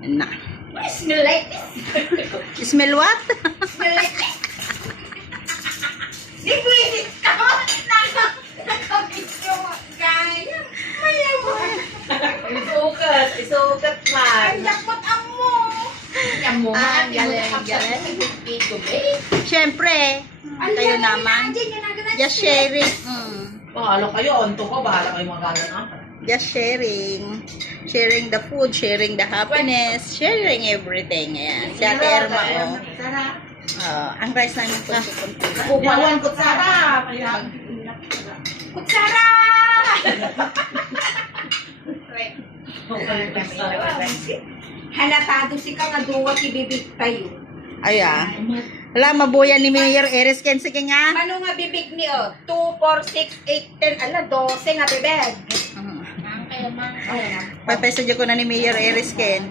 Na. I smell like this. Smell what? Smell like this. Di pwede ka. Nakabit yung kaya. Mayaman. Isukat man. Ang jakot ang mo. Yan mo. Galing. Siyempre, kayo naman. Just sharing. Bahala kayo, onto ko, bahala kayo magkala na. Just sharing. Sharing the food, sharing the happiness, sharing everything. Ayan. Si Ate Irma, oh. Sarap. Ang rice namin kunti-kunti. Buwan ko sarap. Kutsara! Halatado si ka nga duwa ibibig tayo. Ayan. Wala, mabuyan ni Mayor Eris Ken. Sige nga. Ano nga bibig ni 2, 4, 6, 8, 10, 12 nga bibig. Papesadyo ko na ni Mayor Eris Ken.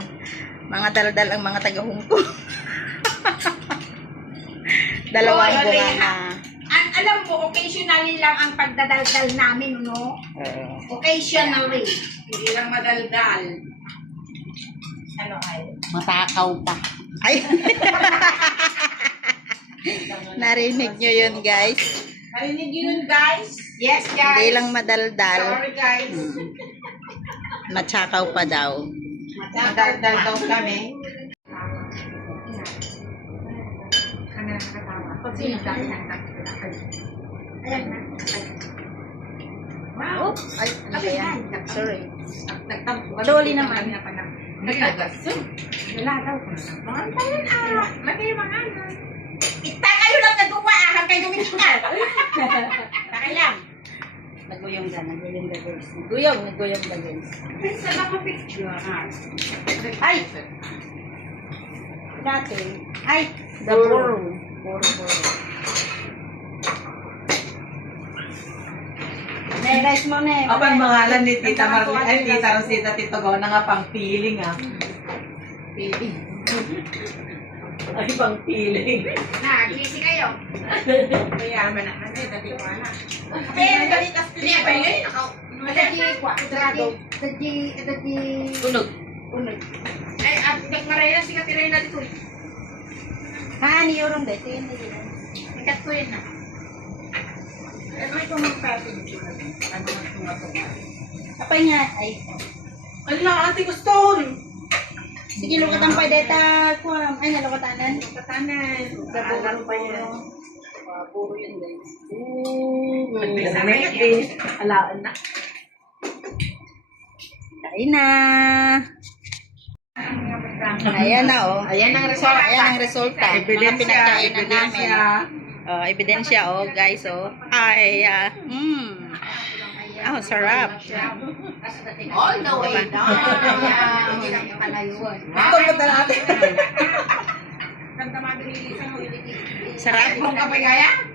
Mga daldal ang mga taga-Hong Kong. Dalawang Oy, bunga Aleha. na. Alam mo, occasionally lang ang pagdadaldal namin, no? Occasionally. Hindi lang madaldal. Ano ay? Matakaw ka. Ay. Narinig nyo yun, guys. Narinig yun, guys? Yes, guys. Hindi lang madaldal. Sorry, guys. Matsakaw pa daw. Madaldal daw kami. Ayan na. Wow. Ay, hindi yan. Sorry. Sorry naman. Wala daw. Mga tayo na. Matay mga ano. Ita kayo lang nagawa. Ahang kayo gumitingan. Takay lang. Naguyong ka. Naguyong ka, guys. Naguyong ka, guys. Sa mga picture. Ay! Dati. Ay! The buro. Buro. Neres mo na eh. Apa ang pangalan ni Tita Marlene? Ay, Tita Rosita, Tito Gaw na nga pang feeling ah. Baby. Ay, pang feeling. Nag-easy kayo. Kaya man na kasi dati ko na. Pero dali kasi niya pa yun. Dati ko. Dati. Tunog. Ay, at nagmaraya si Katiray na dito. Ha, ni Yorong dito yun. Ikat ko yun na. Ano ito magpapin dito? Ano magtunga-tunga? Apay nga. Ay. Ala, ate gusto. Sige, lukatan pa deta. Ay, nalukatanan. Katanan. Alam pa yun. Buro yun, guys. Nagbisa na yun eh. Alaan na. Kain na. Ayan na, oh. Ayan ang resulta. Ayan ang resulta. Mga pinagkainan namin. Oh, ebidensya, oh, guys, oh. Ay, oh, sarap. All the way down. Ito pa na natin. Sarap. Kung kapagaya?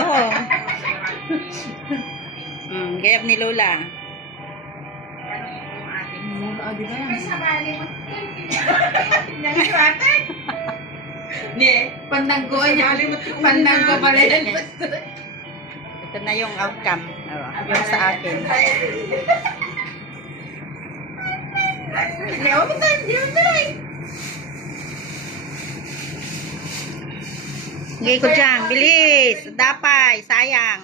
Oo. Gayab ni Lola. May sabali mo. Nangyaratin. Ne, pandanggo niya. Pandanggo pa rin. Ito na yung outcome. Oh, yung sa akin. Leo, hindi mo tuloy. Gay ko dyan. Bilis. Dapay. Sayang.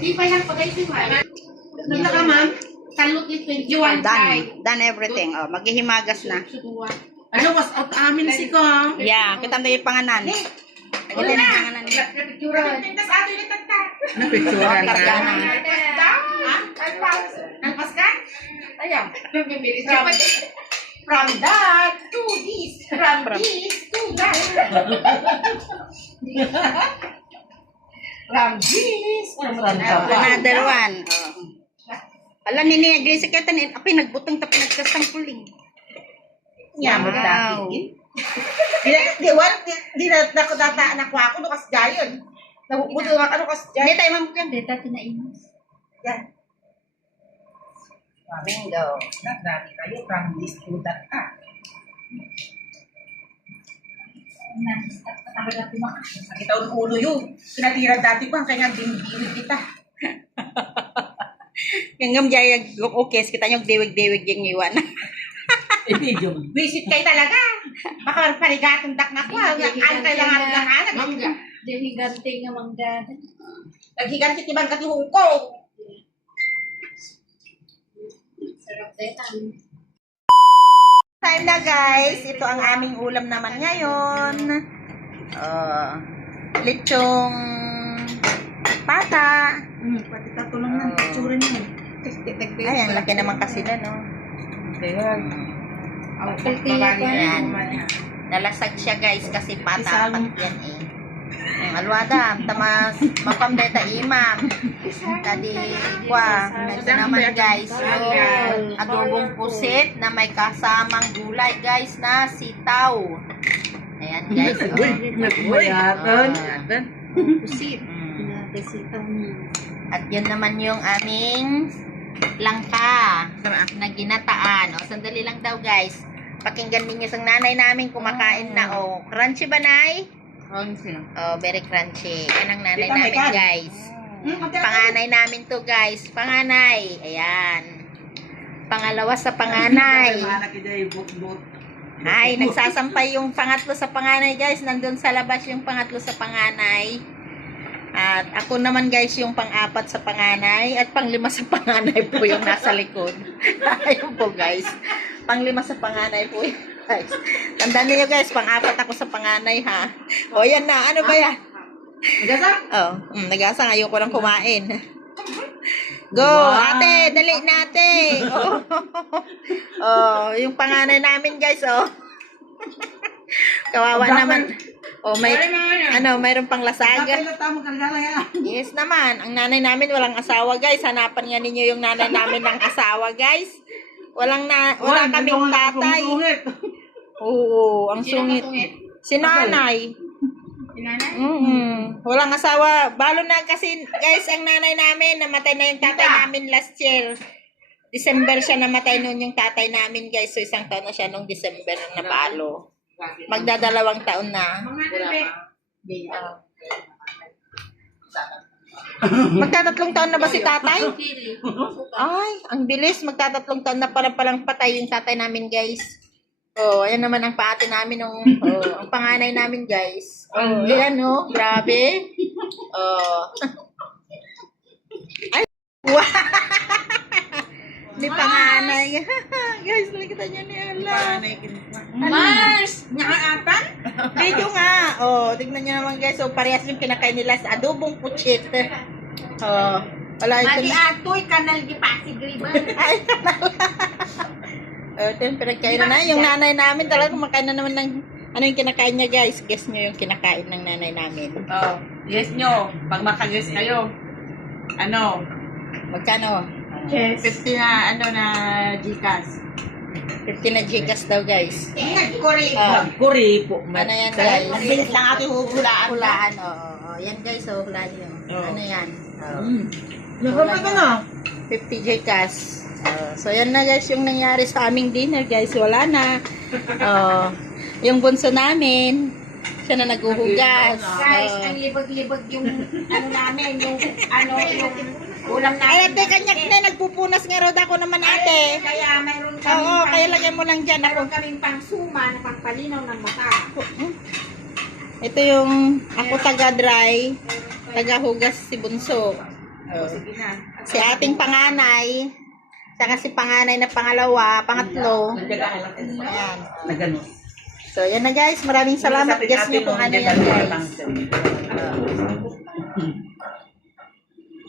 Di pa lang pag-ibig mo. Nagla ka, ma'am? Salute ni 21 Done everything. Oh, maghihimagas na. Ano, was out amin si ko. Yeah, kita mo yung panganan. Kita yung panganan niya. Pintas ato yung tagta. Napitsura na. Karga na. Nalpas ka? Ayaw. From that to this. From this to that. From this. Another one. Oh. Alam ni niya, Grace, kaya tanin, apay nagbutang tapi nagkasangkuling. Yamot Wow. Di na ako data anak ko ako nukas gayon. Nabubuto nga ano kas Hindi tayo mamukyan, hindi tayo tinainis. Yan. Mango. Dati kayo from this to that Sakit ang ulo yun. Pinatira dati ko, kaya nga dinibig kita. Hanggang jayag okay, kita nyo diwig-diwig yung iwan. Video mo. Visit kayo talaga. Baka paligatong dak nga ko. Ang kailangan ng anak. Higante nga mangga. Naghiganti tibang katihong ko. Sarap din. Time na guys, ito ang aming ulam naman ngayon. Lechong pata. Pati katulong ng picture niya. Ay, ang laki naman kasi na, no? Ayan. Nalasag siya guys kasi pata-pat yan eh. Alwada, tamas mapamdeta imam. Tadi kwa, ito naman guys, yung adobong pusit na may kasamang gulay guys na sitaw. Ayan guys. Nagbayatan. Pusit. Sitaw niya. At yun naman yung aming langka na ginataan. O, sandali lang daw guys. Pakinggan ninyo sa nanay namin kumakain na. O, crunchy ba, Nay? Oh, very crunchy. Yan ang nanay Dito, namin, Mekan. guys. Panganay namin to, guys. Panganay. Ayan. Pangalawa sa panganay. Ay, nagsasampay yung pangatlo sa panganay, guys. Nandun sa labas yung pangatlo sa panganay. At ako naman, guys, yung pang-apat sa panganay. At pang-lima sa panganay po yung nasa likod. Ayun po, guys. Pang-lima sa panganay po yun, guys. Tandaan niyo guys, pang-apat ako sa panganay, ha? O, yan na. Ano ba yan? Nagasa? Oh, nag-asa. Ayoko nang kumain. Go, ate. Dali na, ate. Oh, yung panganay namin, guys, oh. Kawawa naman. Oh, may, mayroon pang lasag. Yes naman. Ang nanay namin walang asawa, guys. Hanapan nga ninyo yung nanay namin ng asawa, guys. Wala kaming tatay. Oo, ang sungit. Si nanay. Walang asawa. Balo na kasi, guys, ang nanay namin, namatay na yung tatay namin last year. December siya namatay noon yung tatay namin, guys. So, isang taon na siya nung December na palo. Magdadalawang taon na. Magtatatlong taon na ba si tatay? Ay, ang bilis. Magtatatlong taon na palang patay yung tatay namin, guys. Oh, ayan naman ang paate namin ng ang panganay namin, guys. Oh, ayan oh, grabe. Oh. Ay, wow. Di panganay. Guys, nakikita niyo ni Ala. Mars! Nakaatan? Video nga. Oh, tignan niyo naman, guys. So, parehas yung kinakain nila sa adobong putsit. Oh, wala ito. Madi atoy, kanal di pasig riba. Ay, ito yung pinagkainan na. Yung nanay namin talaga kumakain na naman ng ano yung kinakain niya, guys. Guess nyo yung kinakain ng nanay namin. Oh, yes nyo. Pag makaguess kayo. Ano? Magkano? Yes. 50 na, na Gcash. 50 na Gcash daw, guys. Nagkuri. Kuri po. Ano yan, guys? Ang bilis lang ato hulaan. Hulaan, oo. Yan, guys, oh, hulaan nyo. Oo. Ano yan? Nakapag ka na. 50 Gcash. So, yan na, guys, yung nangyari sa aming dinner, guys. Wala na. Yung bunso namin, siya na naghuhugas. Guys, ang libag-libag yung ano namin, yung ulam Ay, namin. ate, kanyak na, nagpupunas nga raw ako naman, ate. Kaya mayroon kami Oo, kaya lagyan mo lang dyan ako. mayroon kaming pangsuma na pangpalinaw ng mata. Ito yung, ako taga-dry, taga-hugas si bunso. Sige na. Si ating panganay, saka si panganay na pangalawa, pangatlo. Ayan. Nagano. So, yan na guys. Maraming salamat. Guess nyo kung ano yan, guys.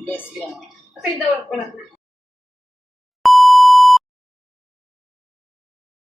Guess yan. Kasi daw ko lang.